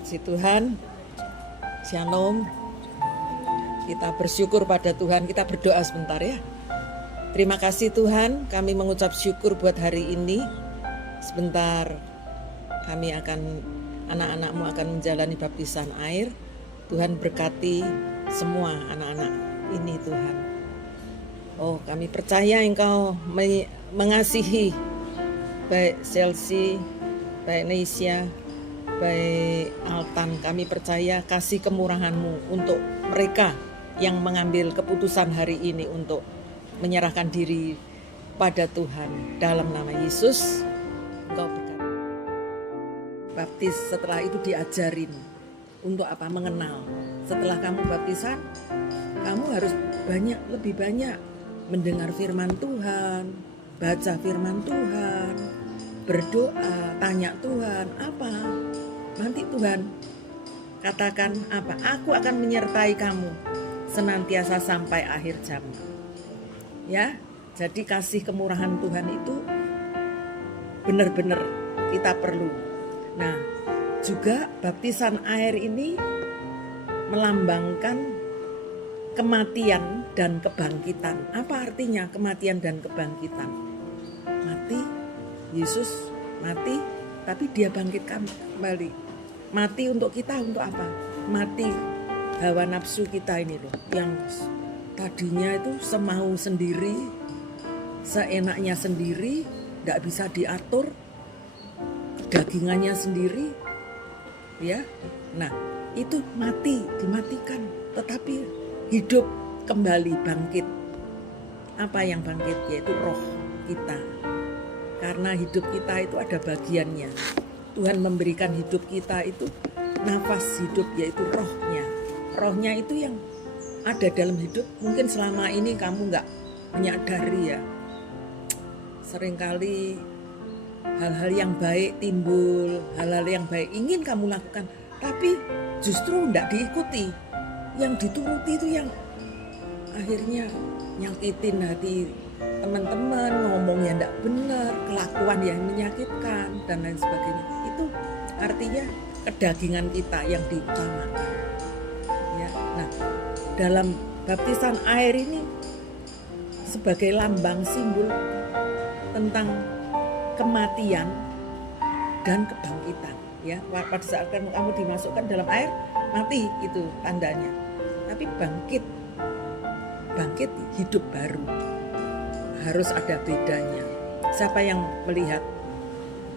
Si Tuhan, Shalom. Kita bersyukur pada Tuhan. Kita berdoa sebentar ya. Terima kasih Tuhan, kami mengucap syukur buat hari ini. Sebentar kami anak-anakmu akan menjalani baptisan air. Tuhan berkati semua anak-anak ini Tuhan. Oh, kami percaya Engkau mengasihi baik Chelsea, baik Neisha, baik Altan. Kami percaya kasih kemurahan-Mu untuk mereka yang mengambil keputusan hari ini untuk menyerahkan diri pada Tuhan. Dalam nama Yesus, Engkau berkati. Baptis, setelah itu diajarin untuk apa? Mengenal. Setelah kamu baptisan, kamu harus lebih banyak mendengar firman Tuhan, baca firman Tuhan, berdoa, tanya Tuhan, apa? Nanti Tuhan katakan apa? Aku akan menyertai kamu senantiasa sampai akhir zaman. Ya, jadi kasih kemurahan Tuhan itu benar-benar kita perlu. Nah, juga baptisan air ini melambangkan kematian dan kebangkitan. Apa artinya kematian dan kebangkitan? Mati, Yesus mati, tapi dia bangkitkan kembali. Mati untuk kita, untuk apa? Mati hawa nafsu kita ini loh, yang tadinya itu semau sendiri, seenaknya sendiri, tidak bisa diatur, dagingannya sendiri, ya. Nah, itu mati, dimatikan, tetapi hidup kembali, bangkit. Apa yang bangkit? Yaitu roh kita. Karena hidup kita itu ada bagiannya. Tuhan memberikan hidup kita itu nafas hidup, yaitu rohnya. Rohnya itu yang ada dalam hidup. Mungkin selama ini kamu nggak menyadari ya. Seringkali hal-hal yang baik timbul, hal-hal yang baik ingin kamu lakukan, tapi justru nggak diikuti. Yang dituruti itu yang akhirnya nyakitin hati teman-teman, ngomongnya nggak benar, kelakuan yang menyakitkan dan lain sebagainya. Itu artinya kedagingan kita yang diutamakan. Ya, nah, dalam baptisan air ini sebagai lambang simbol tentang kematian dan kebangkitan. Ya, pada saat kamu dimasukkan dalam air, mati itu tandanya. Tapi bangkit hidup baru. Harus ada bedanya. Siapa yang melihat?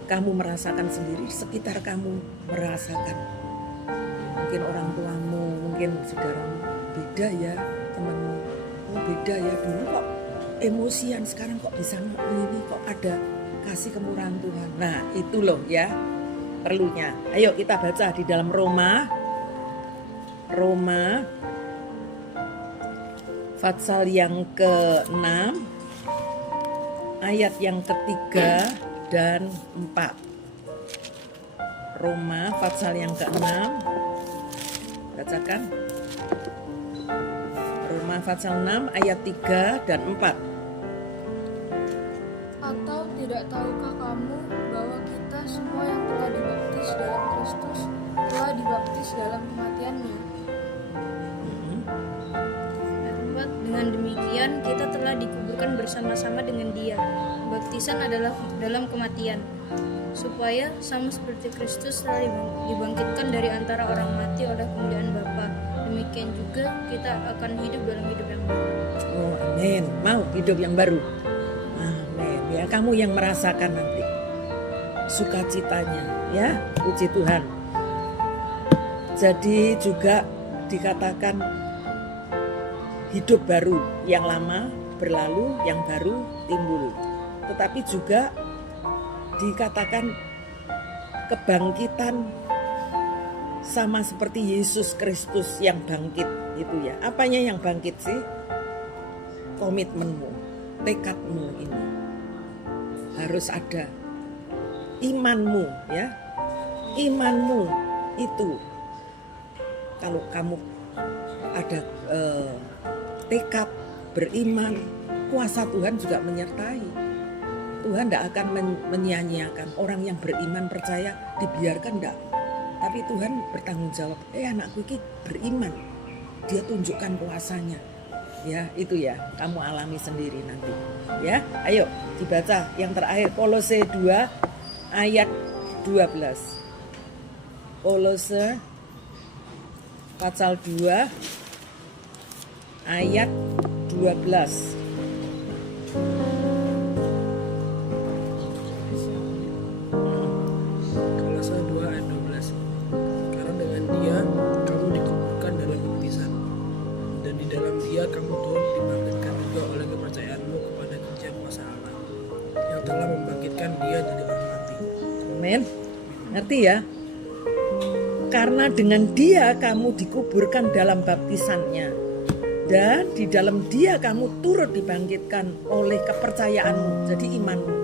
Kamu merasakan sendiri, sekitar kamu merasakan. Mungkin orang tuamu, mungkin saudaramu, beda ya temanmu. Oh beda ya, dulu kok emosian, sekarang kok bisa ini, kok ada kasih kemurahan Tuhan. Nah itu loh ya perlunya. Ayo kita baca di dalam Roma pasal yang ke-6 ayat yang ketiga dan 4. Roma pasal yang ke-6, bacakan. Roma pasal 6 ayat 3 dan 4. Atau tidak tahukah kamu bahwa kita semua yang telah dibaptis dalam Kristus telah dibaptis dalam kematian-Nya? Dengan demikian kita telah dikuburkan bersama-sama dengan Dia. Baptisan adalah dalam kematian, supaya sama seperti Kristus telah dibangkitkan dari antara orang mati oleh kemuliaan Bapa, demikian juga kita akan hidup dalam hidup yang baru. Oh amin. Mau hidup yang baru? Amin. Ya, kamu yang merasakan nanti sukacitanya, ya, puji Tuhan. Jadi juga dikatakan hidup baru, yang lama berlalu, yang baru timbul. Tetapi juga dikatakan kebangkitan sama seperti Yesus Kristus yang bangkit gitu ya. Apanya yang bangkit sih? Komitmenmu, tekadmu ini harus ada. Imanmu ya. Imanmu itu kalau kamu ada tekad beriman, kuasa Tuhan juga menyertai. Tuhan tidak akan menyia-nyiakan orang yang beriman, percaya, dibiarkan tidak. Tapi Tuhan bertanggung jawab. Anakku ini beriman. Dia tunjukkan kuasanya. Ya, itu ya, kamu alami sendiri nanti. Ya, ayo dibaca yang terakhir Kolose 2 ayat 12. Kolose pasal 2 ayat 12. Kolose 2 ayat 12. Karena dengan Dia kamu dikuburkan dalam baptisan, dan di dalam Dia kamu turut dibangkitkan juga oleh kepercayaanmu kepada kerja kuasa Allah yang telah membangkitkan Dia dari orang mati. Amin. Ngerti ya? Karena dengan Dia kamu dikuburkan dalam baptisannya, dan di dalam Dia kamu turut dibangkitkan oleh kepercayaanmu. Jadi imanmu,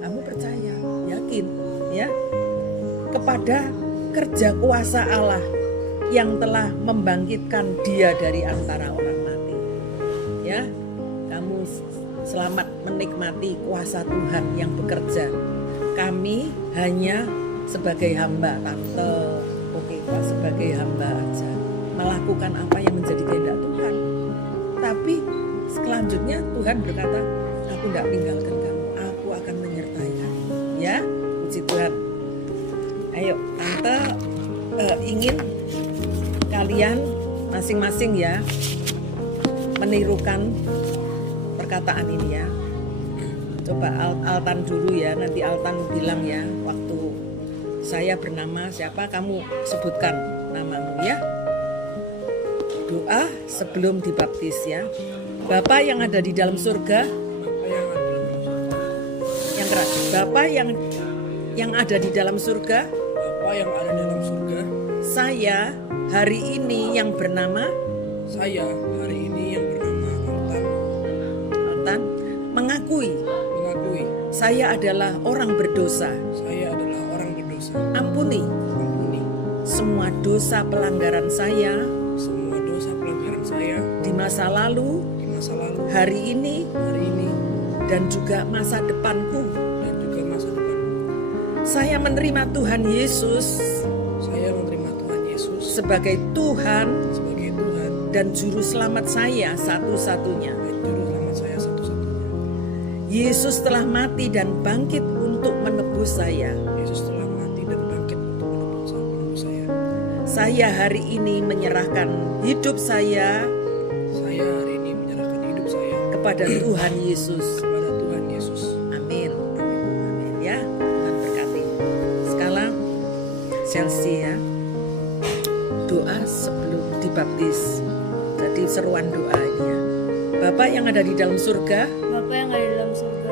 kamu percaya, yakin ya kepada kerja kuasa Allah yang telah membangkitkan Dia dari antara orang mati. Ya, kamu selamat menikmati kuasa Tuhan yang bekerja. Kami hanya sebagai hamba, tante, oke Pak, sebagai hamba aja melakukan apa yang menjadi kehendak Tuhan. Tapi selanjutnya Tuhan berkata, aku tidak tinggalkan kamu, aku akan menyertai kamu. Ya, puji Tuhan. Ayo, tante ingin kalian masing-masing ya menirukan perkataan ini ya. Coba Altan dulu ya, nanti Altan bilang ya, waktu saya bernama siapa, kamu sebutkan namamu ya. Doa sebelum dibaptis ya. Bapa yang ada di dalam surga, yang keras. Bapa yang ada di dalam surga, Bapa yang ada dalam surga, saya hari ini yang bernama saya hari ini yang bernama Altan mengakui saya adalah orang berdosa. saya adalah orang berdosa. Ampuni Ampuni semua dosa pelanggaran saya semua dosa pelanggaran saya di masa lalu, di masa lalu, hari ini, dan juga masa depanku. dan juga masa depan. Saya menerima Tuhan Yesus Saya menerima Tuhan Yesus sebagai Tuhan sebagai Tuhan dan Juru Selamat saya satu-satunya. dan Juru Selamat saya satu-satunya. Yesus telah mati dan bangkit untuk menebus saya. Yesus telah mati dan bangkit untuk menebus saya. Saya hari ini menyerahkan hidup saya Saya hari ini menyerahkan hidup saya kepada Tuhan Yesus. kepada Tuhan Yesus. Amin. Amin ya. Tuhan berkati. Sekarang Chelsea ya. Doa sebelum dibaptis. Jadi seruan doa ini ya. Bapa yang ada di dalam surga, Bapa yang ada di dalam surga,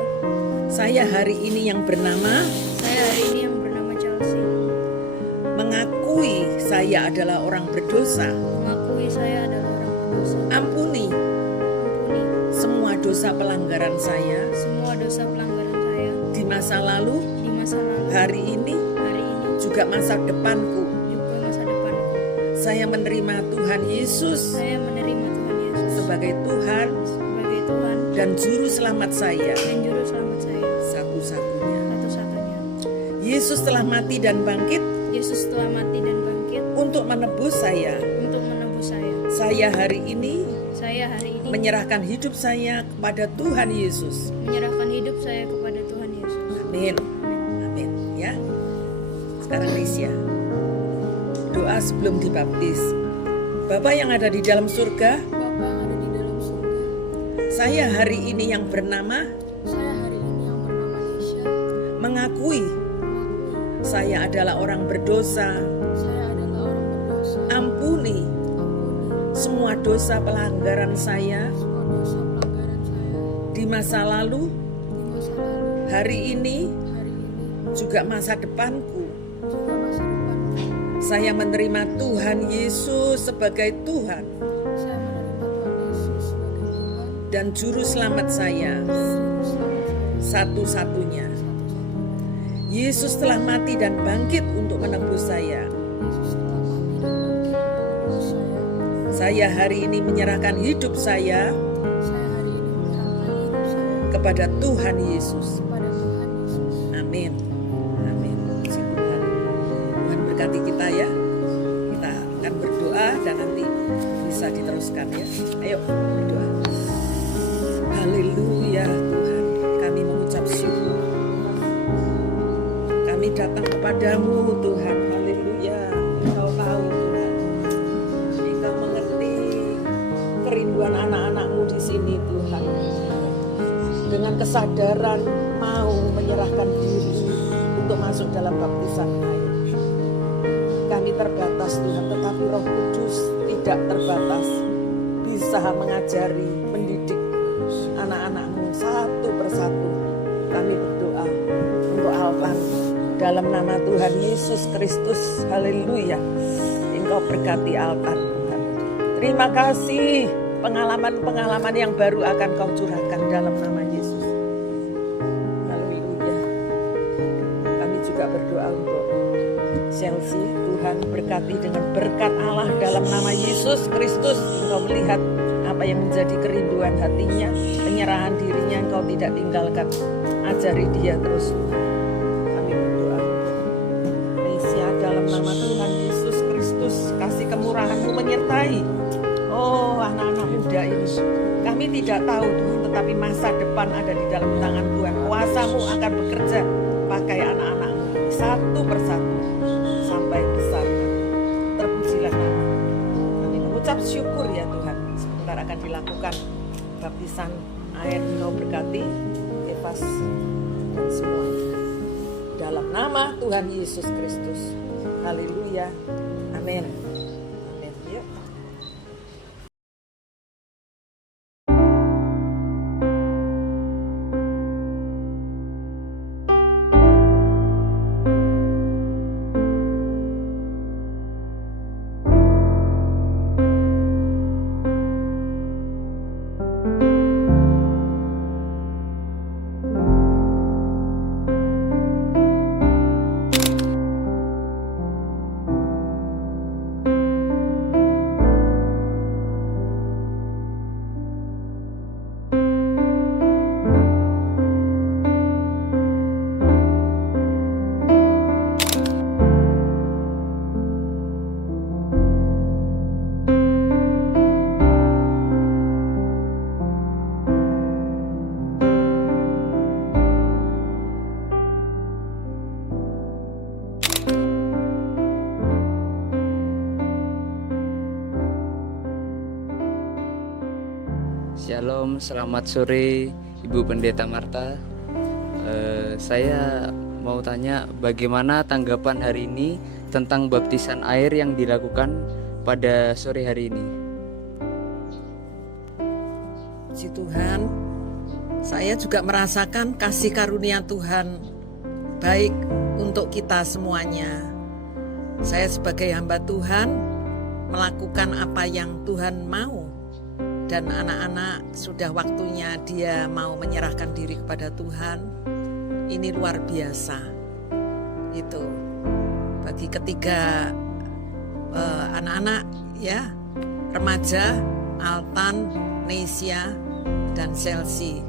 saya hari ini yang bernama saya hari ini yang bernama Chelsea, mengakui saya adalah orang berdosa. mengakui saya adalah orang berdosa. Ampuni Ampuni semua dosa pelanggaran saya semua dosa pelanggaran saya di masa lalu, di masa lalu, hari ini, juga masa depanku. juga masa depanku. Saya menerima Tuhan Yesus Saya menerima Tuhan Yesus sebagai Tuhan sebagai Tuhan dan Juru Selamat saya dan Juru Selamat saya satu-satunya. satu-satunya. Yesus telah mati dan bangkit Yesus telah mati dan bangkit untuk menebus saya. untuk menebus saya. Saya hari ini Saya hari ini menyerahkan hidup saya kepada Tuhan Yesus. menyerahkan hidup saya kepada Tuhan Yesus. Amin. Amin. Ya. Sekarang Risya. Doa sebelum dibaptis. Bapa yang ada di dalam surga, Bapa yang ada di dalam surga, saya hari ini yang bernama saya hari ini yang bernama Nisha, mengakui saya adalah orang berdosa. saya adalah orang berdosa. Ampuni Ampuni semua dosa pelanggaran saya semua dosa pelanggaran saya di masa lalu, di masa lalu, hari ini, hari ini, juga masa depanku. juga masa depan. Saya menerima Tuhan Yesus sebagai Tuhan Saya menerima Tuhan Yesus sebagai Tuhan dan Juru Selamat saya dan Juru Selamat saya satu-satunya. satu-satunya. Yesus telah mati dan bangkit untuk menebus saya. Yesus telah mati dan bangkit untuk menebus saya. Saya hari ini menyerahkan hidup saya Saya hari ini menyerahkan hidup saya kepada Tuhan Yesus. kepada Tuhan Yesus. Amin. Amin. Puji Tuhan. Tuhan berkati kita ya. Kita akan berdoa dan nanti bisa diteruskan ya. Ayo berdoa. Haleluya Tuhan, kami mengucap syukur. Kami datang kepadamu Tuhan. Haleluya. Engkau tahu Tuhan. Engkau mengerti kerinduan anak-anakmu di sini Tuhan. Dengan kesadaran mau menyerahkan diri untuk masuk dalam baptisan air. Kami terbatas Tuhan, tetapi Roh Kudus tidak terbatas. Bisa mengajari, mendidik anak-anakmu satu persatu. Kami berdoa untuk Alvan dalam nama Tuhan Yesus Kristus. Haleluya. Engkau berkati Alvan Tuhan. Terima kasih, pengalaman-pengalaman yang baru akan kau curahkan dalam nama Yesus. Haleluya. Kami juga berdoa untuk Chelsea. Tuhan berkati dengan berkat Allah dalam nama Yesus Kristus. Engkau melihat apa yang menjadi kerinduan hatinya, penyerahan dirinya, engkau tidak tinggalkan. Ajari dia terus. Kami berdoa Indonesia dalam nama Tuhan Yesus Kristus. Kasih kemurahan-Mu menyertai anak-anak muda ini. Kami tidak tahu Tuhan, tetapi masa depan ada di dalam tangan Tuhan. Kuasa-Mu akan bekerja pakai anak-anak-Mu satu persatu sampai besar. Terpujilah nama. Kami mengucap syukur ya Tuhan. Sebentar akan dilakukan baptisan air. Engkau berkati Evas dan semuanya. Dalam nama Tuhan Yesus Kristus. Haleluya. Amin. Amin. Yuk. Shalom, selamat sore Ibu Pendeta Marta. Saya mau tanya bagaimana tanggapan hari ini tentang baptisan air yang dilakukan pada sore hari ini. Puji Tuhan, saya juga merasakan kasih karunia Tuhan baik untuk kita semuanya. Saya sebagai hamba Tuhan melakukan apa yang Tuhan mau. Dan anak-anak sudah waktunya dia mau menyerahkan diri kepada Tuhan. Ini luar biasa. Itu bagi ketiga anak-anak ya, remaja, Altan, Nesia, dan Chelsea.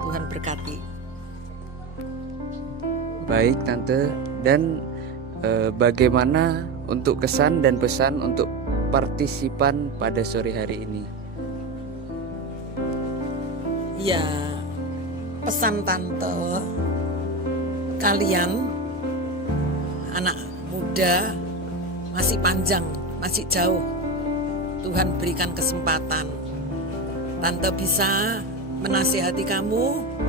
Tuhan berkati. Baik Tante, dan bagaimana untuk kesan dan pesan untuk partisipan pada sore hari ini? Ya, pesan Tante, kalian anak muda masih panjang, masih jauh. Tuhan berikan kesempatan. Tante bisa menasihati kamu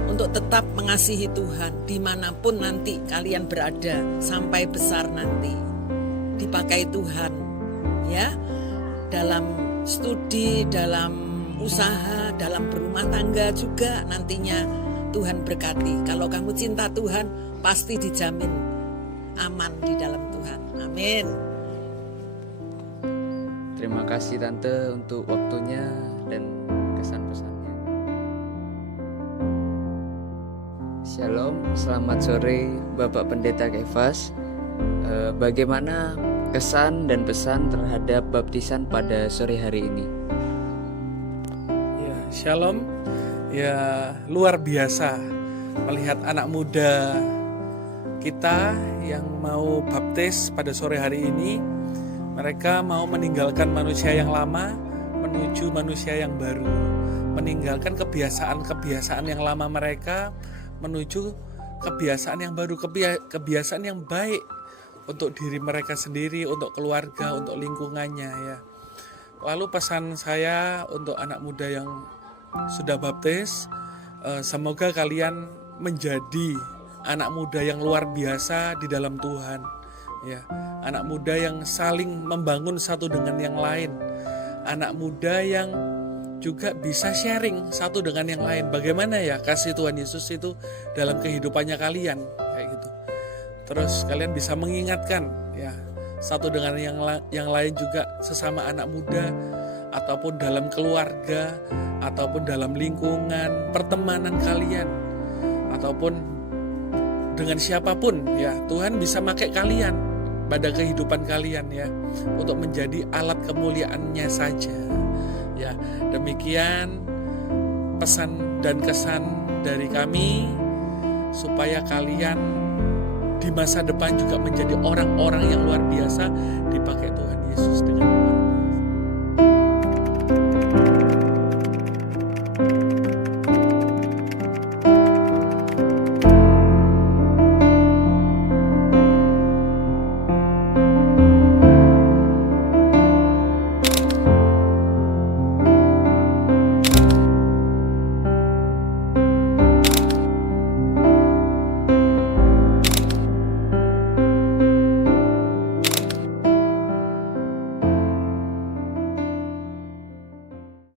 untuk tetap mengasihi Tuhan dimanapun nanti kalian berada sampai besar nanti. Dipakai Tuhan ya, dalam studi, dalam usaha, dalam berumah tangga juga nantinya Tuhan berkati. Kalau kamu cinta Tuhan, pasti dijamin aman di dalam Tuhan. Amin. Terima kasih Tante untuk waktunya dan kesan-pesannya. Shalom, selamat sore Bapak Pendeta Kefas. Bagaimana kesan dan pesan terhadap baptisan pada sore hari ini? Shalom, ya luar biasa melihat anak muda kita yang mau baptis pada sore hari ini, mereka mau meninggalkan manusia yang lama menuju manusia yang baru, meninggalkan kebiasaan-kebiasaan yang lama mereka menuju kebiasaan yang baru, kebiasaan yang baik untuk diri mereka sendiri, untuk keluarga, untuk lingkungannya ya. Lalu pesan saya untuk anak muda yang sudah baptis, semoga kalian menjadi anak muda yang luar biasa di dalam Tuhan ya. Anak muda yang saling membangun satu dengan yang lain, anak muda yang juga bisa sharing satu dengan yang lain. Bagaimana ya kasih Tuhan Yesus itu dalam kehidupannya kalian kayak gitu. Terus kalian bisa mengingatkan ya satu dengan yang lain juga, sesama anak muda ataupun dalam keluarga ataupun dalam lingkungan pertemanan kalian ataupun dengan siapapun ya. Tuhan bisa pakai kalian pada kehidupan kalian ya, untuk menjadi alat kemuliaan-Nya saja. Ya, demikian pesan dan kesan dari kami supaya kalian di masa depan juga menjadi orang-orang yang luar biasa dipakai Tuhan Yesus dengan luar